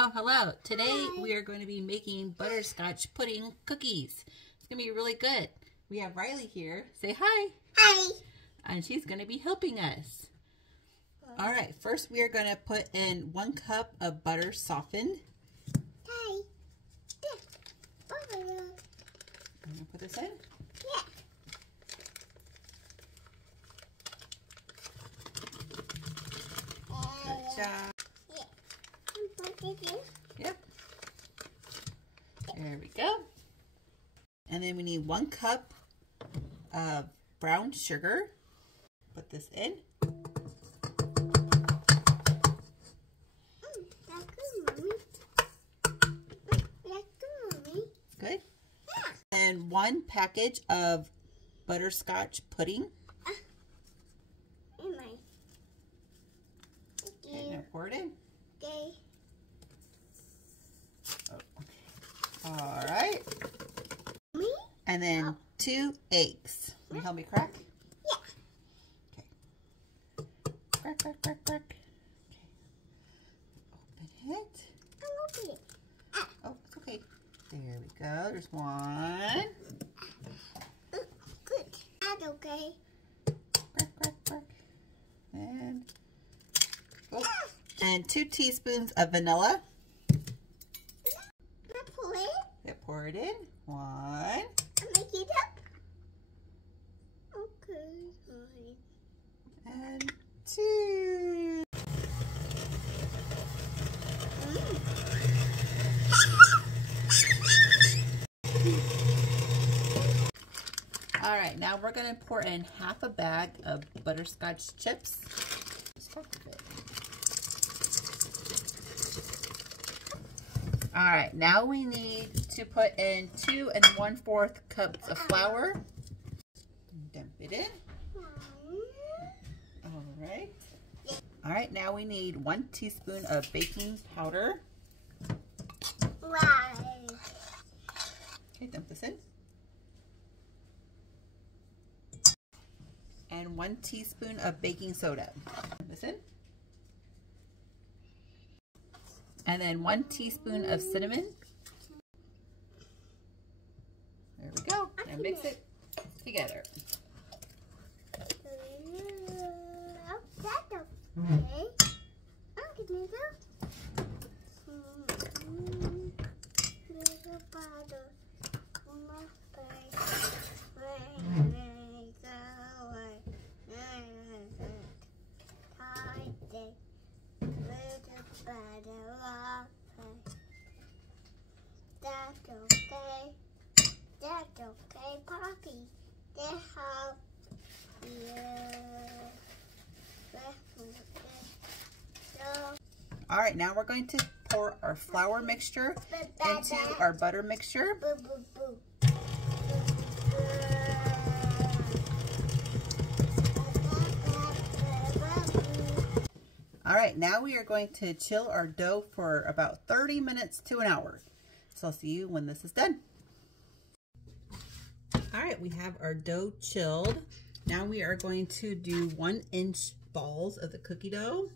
Oh, hello. Today we are going to be making butterscotch pudding cookies. It's going to be really good. We have Riley here. Say hi. Hi. And she's going to be helping us. All right. First, we are going to put in 1 cup of butter softened. Hi. I'm going to put this in. Yeah. Good job. Yep. There we go. And then we need 1 cup of brown sugar. Put this in. Good. And 1 package of butterscotch pudding. Okay, now pour it in. Okay. Oh. All right. Me? And then 2 eggs. Will you help me crack? Yeah. Okay. Crack, crack, crack, crack. Okay. Open it. I'll open it. Oh, it's okay. There we go. There's 1. Good. That's okay. Crack, crack, crack. And, oh, and 2 teaspoons of vanilla. Pour it. Yeah, pour it in. 1. I'll make it up. Okay. And 2. All right, now we're going to pour in half a bag of butterscotch chips. All right, now we need to put in 2 1/4 cups of flour. Dump it in. All right. All right, now we need 1 teaspoon of baking powder. Right. Okay, dump this in. And 1 teaspoon of baking soda. Dump this in. And then 1 teaspoon of cinnamon. There we go. And mix it together. Okay. That's okay, Poppy. They have All right, now we're going to pour our flour mixture into our butter mixture. All right, now we are going to chill our dough for about 30 minutes to an hour. So I'll see you when this is done. All right, we have our dough chilled. Now we are going to do 1-inch balls of the cookie dough.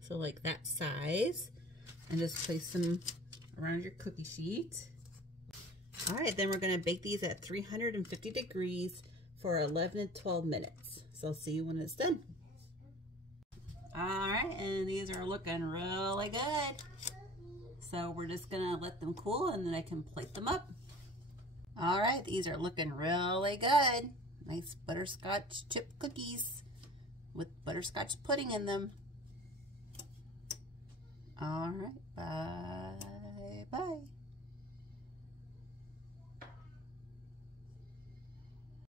So like that size, and just place them around your cookie sheet. All right, then we're gonna bake these at 350 degrees for 11 to 12 minutes. So I'll see you when it's done. All right, and these are looking really good. So we're just gonna let them cool and then I can plate them up. All right, these are looking really good. Nice butterscotch chip cookies with butterscotch pudding in them. All right, bye.